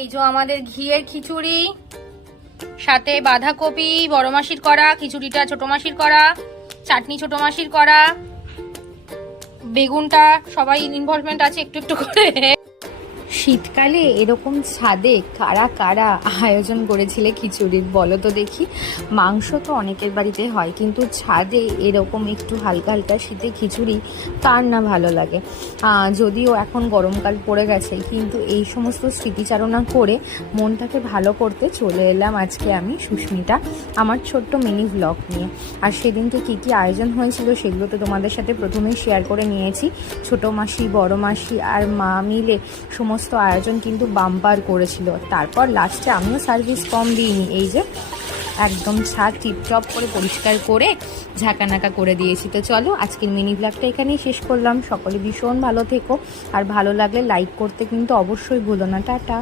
এই যে আমাদের ঘিয়ের খিচুড়ি, সাথে বাঁধাকপি বড় মাসির করা, খিচুড়িটা ছোট মাসির করা, চাটনি ছোট মাসির করা, বেগুনটা সবাই ইনভলভমেন্ট আছে একটু একটু করে। শীতকালে এরকম ছাদে কারা কারা আয়োজন করেছিলে খিচুড়ির বলো তো দেখি? মাংস তো অনেকের বাড়িতে হয়, কিন্তু ছাদে এরকম একটু হালকা হালকা শীতে খিচুড়ি কার না ভালো লাগে। যদিও এখন গরমকাল পড়ে গেছে, কিন্তু এই সমস্ত স্মৃতিচারণা করে মনটাকে ভালো করতে চলে এলাম আজকে আমি সুস্মিতা আমার ছোট্ট মিনি ব্লগ নিয়ে। আর সেদিনকে কী কী আয়োজন হয়েছিল সেগুলো তো তোমাদের সাথে প্রথমেই শেয়ার করে নিয়েছি। ছোটো মাসি, বড় মাসি আর মা মিলে সমস্ত আয়োজন কিন্তু বাম্পার করেছিল। তারপর লাস্টে আমিও সার্ভিস কম দিইনি, এই যে একদম ছাদ টিপটপ করে পরিষ্কার করে ঝাঁকানাকা করে দিয়েছি। তো চলো আজকের মিনি ব্লগটা এখানেই শেষ করলাম। সকলে ভীষণ ভালো থেকো, আর ভালো লাগলে লাইক করতে কিন্তু অবশ্যই ভুলো না। টাটা।